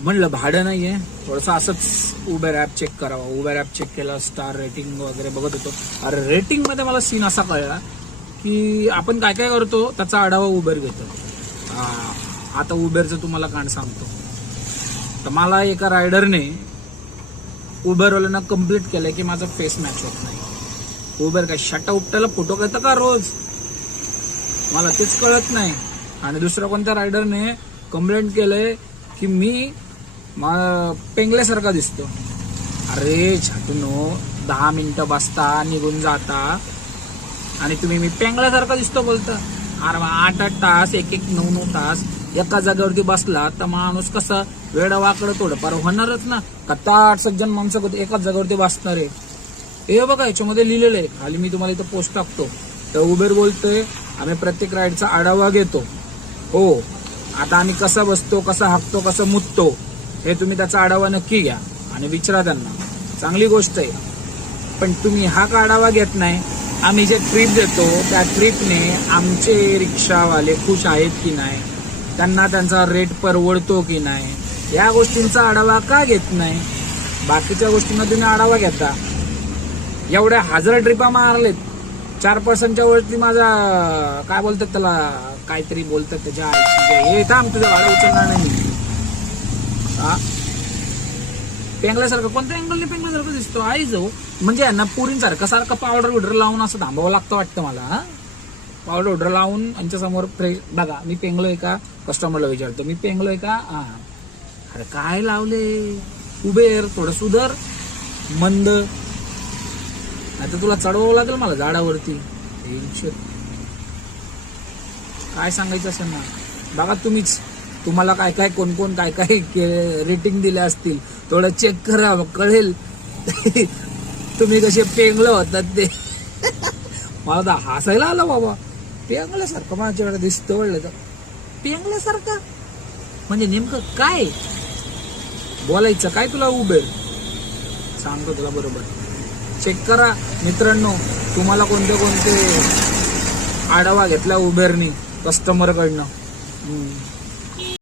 म्हणलं भाडं नाहीये, थोडंसं असंच उबेर ॲप चेक करावं. उबेर ॲप चेक केलं, स्टार रेटिंग वगैरे बघत होतो. अरे रेटिंग मध्ये मला सीन असा कळला की आपण काय काय करतो त्याचा आढावा उबेर घेतो. आता उबेरचं तुम्हाला कांड सांगतो. तर मला एका रायडरने उबेरवाल्यांना कंप्लीट केलंय की माझा फेस मॅच होत नाही. उबेर काय शटा उपट्याला फोटो घेतं का रोज, मला तेच कळत नाही. आणि दुसऱ्या कोणत्या रायडरने कंप्लेंट केलंय की मी पेंगल्यासारखा दिसतो. अरे छाटूनो, 10 मिनिटं बसता निघून जाता आणि तुम्ही मी पेंगल्यासारखा दिसतो बोलता. अरे 8-8 तास, 1-9 तास एका जागेवरती बसला तर माणूस कसा वेडा वाकडं थोडंफार होणारच ना. का 8 सज्जन माणसं एकाच जागेवरती बसणार आहे. हे बघा याच्यामध्ये लिहिलेलं आहे खाली, मी तुम्हाला इथं पोस्ट टाकतो. तर उबेर बोलतोय आम्ही प्रत्येक राईडचा आढावा घेतो. हो, आता आम्ही कसा बसतो, कसा हाकतो, कसं मुततो हे तुम्ही त्याचा आढावा नक्की घ्या आणि विचारा त्यांना. चांगली गोष्ट आहे, पण तुम्ही हा का आढावा घेत नाही? आम्ही जे ट्रिप देतो त्या ट्रिपने आमचे रिक्षावाले खुश आहेत की नाही, त्यांना त्यांचा रेट परवडतो की नाही, या गोष्टींचा आढावा का घेत नाही? बाकीच्या गोष्टींना तुम्ही आढावा घेता. एवढ्या 1000 ट्रिपा मारलेत, 4% वरती माझा काय बोलतात त्याला, काहीतरी बोलतात त्याच्या आईची हे थांब तुझं भाडं उचलणार नाही. हा पेंगल्यासारखं कोणत्या अँगलने पेंगल्यासारखं दिसतो आई जाऊ. म्हणजे यांना पुरींसारखं पावडर बिवडर लावून असं थांबावं लागतं वाटतं मला. हा पावडर बिवडर लावून यांच्यासमोर बघा मी पेंगलोय का, कस्टमरला विचारतो मी पेंगलोय का. हा अरे काय लावले उबेर, थोडं सुधर मंद, आता तुला चढवावं लागेल मला झाडावरती. काय सांगायचं असेल ना, बघा तुम्हीच, तुम्हाला काय काय कोण कोण काय काय रेटिंग दिले असतील थोडं चेक करा, कळेल तुम्ही कसे पेंगलं होतात ते. मला तर हसायला आलं बाबा, पेंगल्यासारखं माझ्याकडे दिसतं. वळलं तर पेंगल्यासारखं म्हणजे नेमकं काय बोलायचं काय तुला उबेर, सांगतो तुला बरोबर. चेक करा मित्रांनो, तुम्हाला कोणते कोणते आढावा घेतला उबेरनी कस्टमर कडनं.